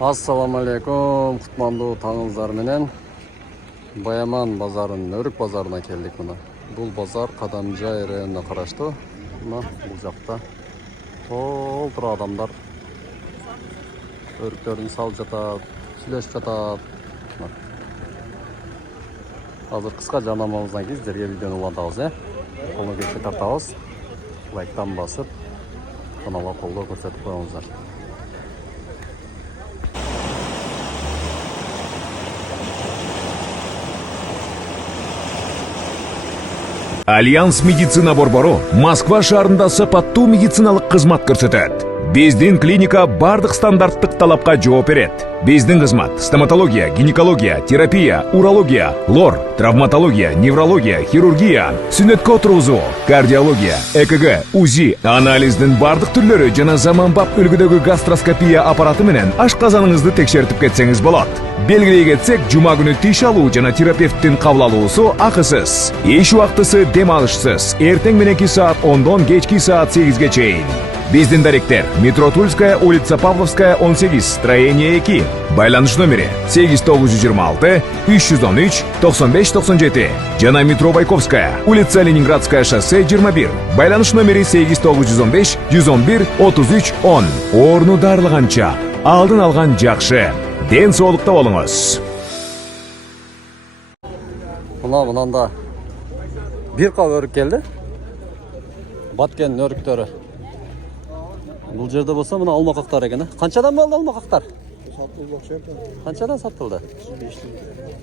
Assalamu alaikum, kutmandуу tağınızlar менен Баяман базарынын Өрүк базарына келдик мына. Бул базар Кадамжай районуна караштуу. Мына бул жакта толтур адамдар өрүктөрүн салып жатат, сүйлөшүп жатат. Азыр кыска жарнамабыздан кийин сиздерге видеону улантабыз, колдоо келсе тартабыз. Лайктан басып, каналга колдоо көрсөтүп коюңуздар. Альянс медицина борбору Москва шаарында сапаттуу медициналык кызмат көрсөтөт. Биздин клиника бардык стандарттык талапка жооп берет. Биздин кызмат стоматология, гинекология, терапия, урология, лор, травматология, неврология, хирургия, сүнөткө отургузуу, кардиология, ЭКГ, УЗИ, анализдин бардык түрлөрү жана заманбап үлгүдөгү гастроскопия аппараты менен ашказаныңызды текшертип кетсеңиз болот. Белгилей кетсек, жума күнү тиш алуу жана терапевттин кабыл алуусу акысыз. Эш убактысы дем алышсыз. Эртең мененки саат 10дон кечки саат 8ге чейин. Биздин даректер: Метро Тульская, улица Павловская, 18, строение 2. Байланыш номери 8926 313 9597. Жана Метро Байковская, улица Ленинградская, шоссе 21. Байланыш номери 8915 111 33 10. Орну дарылганча алдын алган жакшы. Ден соолукта болуңуз. Мынанда бир кап өрүк келди. Баткен өрүктөрү. Бул жерде болсо мына алмакактар экен. Канчадан болду алмакактар? Satıldı akşam. Канчадан сатылды? 35 lira.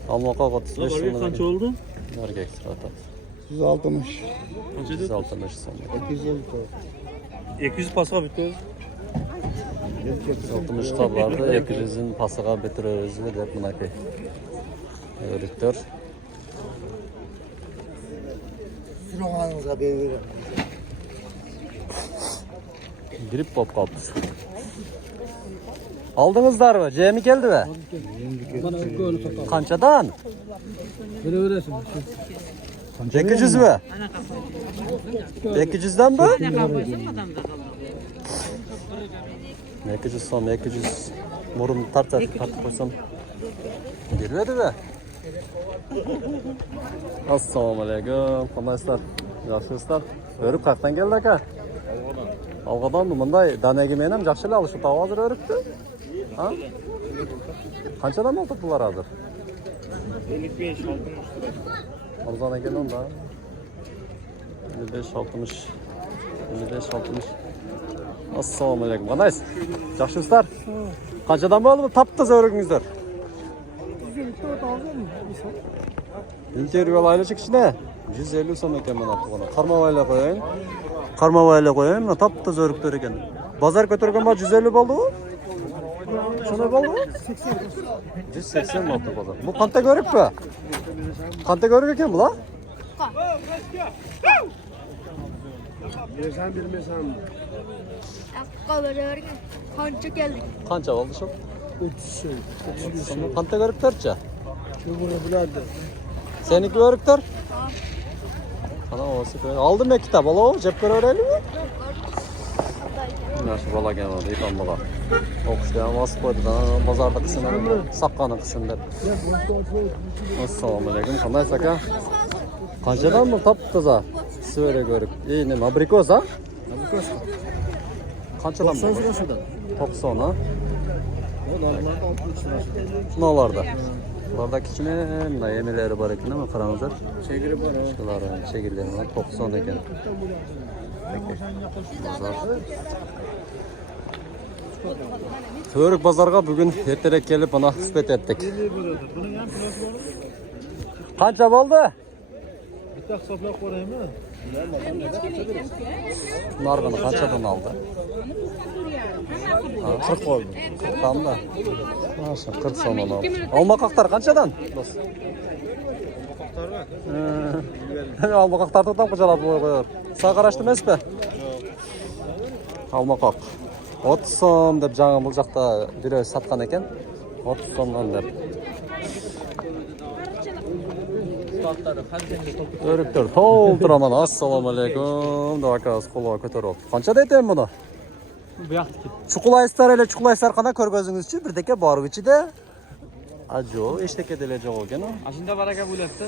Алмакак 35 сом. Kança oldu? Örgü ekstra atat. 160. 160 сом. 250 lira. 200 pasga bitiyor. 160 табарды 200'ün pasıga bitiririz деп мынакей. Өрүктөр. Sıramanıza beğenirim. Girip pop kaldı. Aldınızlar mı? Cemi geldi mi? Kançadan? 200 mü? 200'den mi? 200 son, 200 murun tartıp koysam girmedi mi? Assalamu alaikum. Qandaysizlar? Yaxshimisizlar? Örük qayerdan keldi aka? Algadan mınday danegi menam жақсы эле алышып тауып азыр өрүктү. Ha? Qanchadan oltuptular hazır? 55 60 lira. Arzan ekan onda. 55 60. 55 60. Assalomu alaykum. Qandaysiz? Yaxshimisizlar? Qanchadan bo'ldi taptız örügüңүздөр? Intervyu alaylık içine 150 сом ekan mana bu. Qarmavayla qo'yayın. Qarmavayla qo'yayın. Mana taptız örüktөр ekan. Bazar көтөргөн ба 150 болду? Şuna болду? 180 oldu bazar. Bu qancha görük mü? Qancha görük ekan bu la? Bilmesem bilmesem. Kança geldik. Qancha oldu şu? 30 şey. 31 şey. Qancha görüktörçü? Bunu bilardı. Seninki örüktör? Ana olsun. Aldım ya kitap. Alo, cepleri öğrenelim mi? Şu bala gelmedi. İtanlığa. Okuşlayan vasıf koydu da. Bazarda kısın. Sakkanı kısın der. Assalamu alaikum. Qandaysiz aka? Qanchadan mı tapıp kıza? Söyle görüp. İyi nima? Abrikoz ha? Abrikoz. Qanchadan mı? 90 lirasıdan. 90 ha? Onlarda 60 lirasıdan. Şunalarda. Bularda kichine yemeleri var ekan ama qarangizlar. Çegiri var ha. Shular chegirlar 90 ekan. Örük bazarga bugün erterek kelip ana xizmat etdik. Qancha bo'ldi? Bitta hisoblab ko'raymi? Narg'ini qanchadan oldi? 40 oldu. 40'dan da. Nasıl 40 so'm oldu. Almaqaqtar qanchadan? Almaqaqtarni tam qochalab qo'yar. Sağ qarashdi emasmi? Almaqaq. 30 so'm deb жаңы бұл жақта biroz satgan ekan. 30 so'mdan deb. Örüktör толтураман. Assalomu alaykum. Davakaz qo'lga ko'tarib. Qancha deydi buni? Bu yoqdiki. Çukulaylar ele çukulaylar kana körgözüңүзчү бирдеке барып ичиде. Ажо, эчтеке деле жок экен. Ашында барака bo'ladi.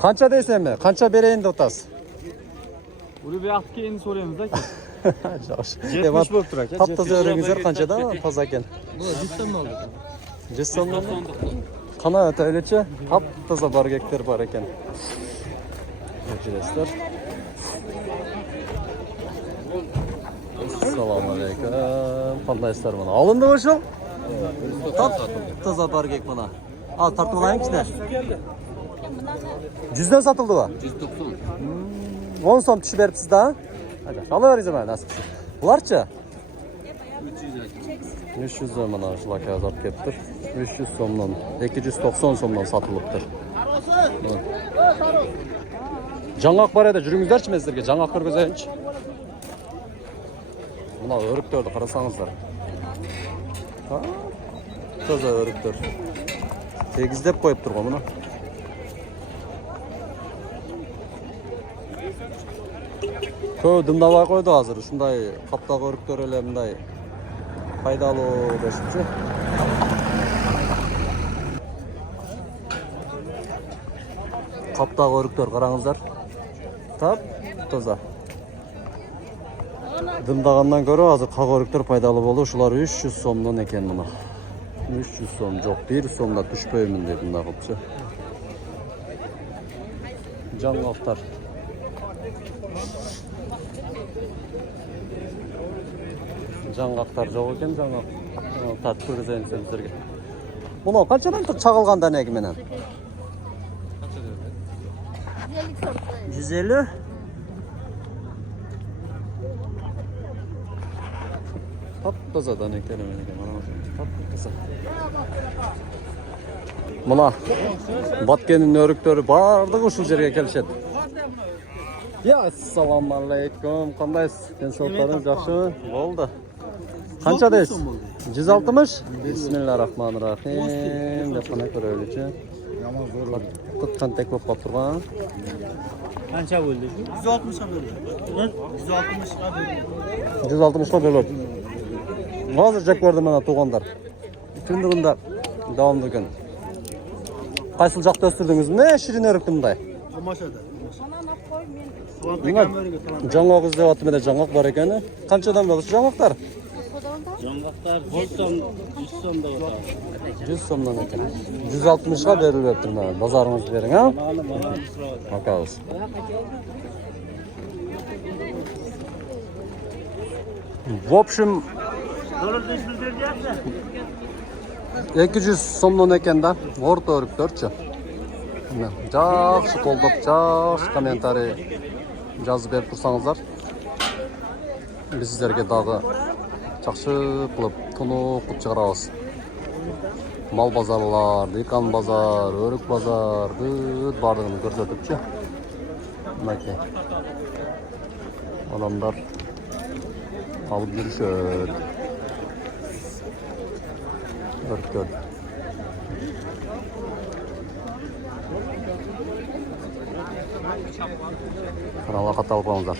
Канча дейсеңби? Канча берейин деп атасыз? Uni bu yoqdiki endi so'raymiz aka. Жаш. 70 bo'lib tur aka. Taptaza örüңүздөр канчада? Таза экен. Bu 100 so'm oldu. 100 сомдон. Кана өтө элечи? Таптаза баргектер бар экен. Кечиресиздер. Assalomu alaykum. Qandaysizlar mana? Alındı ошол? Taza bargek mana. Al tartып алайын кичине. 100дөн сатылдыбы? 190. 10 сом түшүп берипсиз да? Hadi, alıveririz hemen nasip. Bularçı? 300 сом mana ушул aka азап кептир. 300 сомдон, 290 сомдон сатылыптыр. Жаңак бар эде, жүрүңүздөрчү мен силерге жаңак көргөзөйүнчү. Мына өрүктөрдү карасаңыздар. Таза өрүктөр. Тегиздеп коюптур го муну. Көп дымдабай койду азыр. Ушундай каптагы өрүктөр эле мындай пайдалуу дешчи. Каптагы өрүктөр караңыздар. Тап таза. Дымдагандан көрө азыр кага өрүктөр пайдалуу болду. Ушулар 300 сомдон экен мына. 300 сом жок, 1 сомда түшпөймүн деп мындай кылыпчы. Жаңгактар. Жаңгактар жок экен, жаңгак. Тартып көргөзөйүн силерге. Муну канчадан чагылганда неги менен? 150. Taptazadan ekelim taptaza. Muna Batken'in örüktörü bardıq uşul жерге келишет. Ya assalamu alaykum. Qandaysiz? Денсаулықтарыңыз жақшымы? Болды. Qancha deysiz? 160? Bismillahirrahmanirrahim. Deb qana ko'raylikchi. Yomon zo'r. Qanday ko'p qolib turgan? Qancha bo'ldi? 160 ga berdi. 160 ga berdi. 160 ga bo'ladi. Hozir jep ko'rdim mana tug'anlar. Tundugunda davomli kun. Qaysi joqda o'stirdingiz? Ne shirin örüktü bunday? Tomashada. Жаңғақ іздеп атым еді, жаңғақ бар екені. Қаншадан болды жаңғақтар? Жаңғақтар 100 сом, 100 сомда отыр. 100 сомдан екен. 160-ға беріліп өттір ма? Базарыңызды берің, а? Бақауыз. В общем, 200 сомдан екен да, орта өріктөрчі. Жақсы қолдап, жақсы комментарий жазып беріп тұрсаңыздар. Біз сіздерге дағы жақсы қылып, тұнық қылып шығарабыз. Мал базарлар, диқан базар, өрік базар, бардығын көрсетіпші. Мінекей. Адамдар алып жүрішөт. Өріктер. Каналға қаталып қалыңыздар.